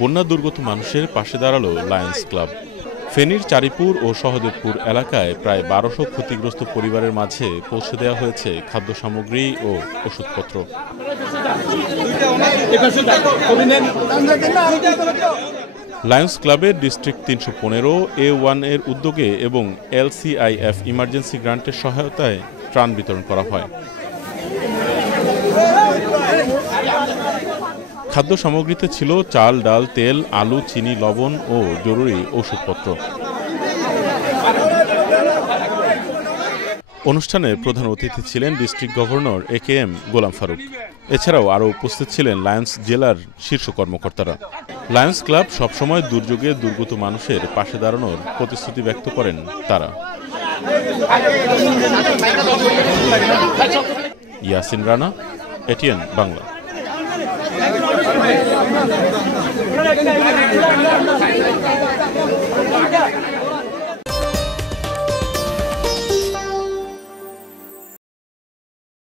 বন্যা দুর্গত মানুষের পাশে দাঁড়ালো লায়ন্স ক্লাব। ফেনীর চারিপুর ও সহদেবপুর এলাকায় প্রায় ১২০০ ক্ষতিগ্রস্ত পরিবারের মাঝে পৌঁছে দেওয়া হয়েছে খাদ্য সামগ্রী ও ওষুধপত্র। লায়ন্স ক্লাবের ডিস্ট্রিক্ট ৩১৫ A1 এর উদ্যোগে এবং LCIF ইমার্জেন্সি গ্রান্টের সহায়তায় ত্রাণ বিতরণ করা হয়। খাদ্য সামগ্রীতে ছিল চাল, ডাল, তেল, আলু, চিনি, লবণ ও জরুরি ওষুধপত্র। অনুষ্ঠানে প্রধান অতিথি ছিলেন district governor AKM Golam Faruk. এছাড়াও আরও উপস্থিত ছিলেন লায়ন্স জেলার শীর্ষ কর্মকর্তারা। লায়ন্স ক্লাব সবসময় দুর্যোগে দুর্গত মানুষের পাশে দাঁড়ানোর প্রতিশ্রুতি ব্যক্ত করেন তারা। ইয়াসিন রানা, ATN বাংলা।